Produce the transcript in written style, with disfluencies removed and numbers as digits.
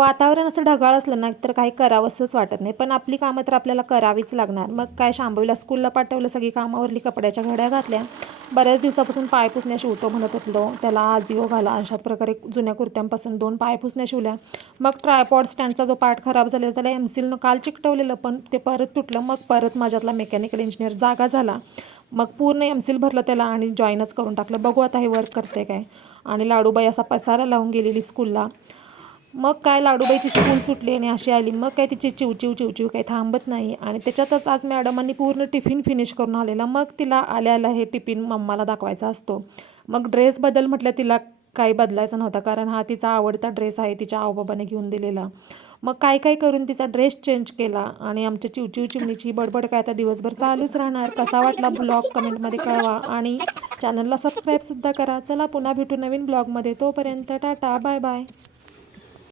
वातावरण असं ढगाळ असलं ना तर काही करावंसंच वाटत नाही, पण आपली कामं तर आपल्याला करावीच लागणार. मग काय शांभवीला स्कूलला पाठवलं, सगळी कामावरली, कपड्याच्या घड्या घातल्या. बऱ्याच दिवसापासून पायपुसण्या शिवतो म्हणत होतो, त्याला आज योग आला. अशात प्रकारे जुन्या कुर्त्यांपासून 2 पायपुसण्या शिवल्या. मग ट्रायपॉड स्टँडचा जो पार्ट खराब झालेला त्याला एमसीलनं काल चिकटवलेलं, पण ते परत तुटलं. मग परत माझ्यातला मेकॅनिकल इंजिनियर जागा झाला. मग पूर्ण एमसील भरलं त्याला आणि जॉईनच करून टाकलं. बघू आता हे वर्क करते काय. आणि लाडूबाई असा पसारा लावून गेलेली स्कूलला. मग काय लाडूबाईची स्कूल सुटली आणि अशी आली. मग काय तिची चिवचिव चिवचिव काही थांबत नाही. आणि त्याच्यातच आज मॅडमांनी पूर्ण टिफिन फिनिश करून आलेला. मग तिला आल्या आल्या हे टिफिन मम्माला दाखवायचा असतो. मग ड्रेस बदल म्हटलं, तिला काही बदलायचा नव्हता, कारण हा तिचा आवडता ड्रेस आहे, तिच्या आऊबाबाने घेऊन दिलेला. मग काय काय करून तिचा ड्रेस चेंज केला. आणि आमच्या चिवचिव चिमणीची बडबड काय आता दिवसभर चालूच राहणार. कसा वाटला ब्लॉग कमेंटमध्ये कळवा आणि चॅनलला सबस्क्राईबसुद्धा करा. चला पुन्हा भेटू नवीन ब्लॉगमध्ये. तोपर्यंत टाटा, बाय बाय.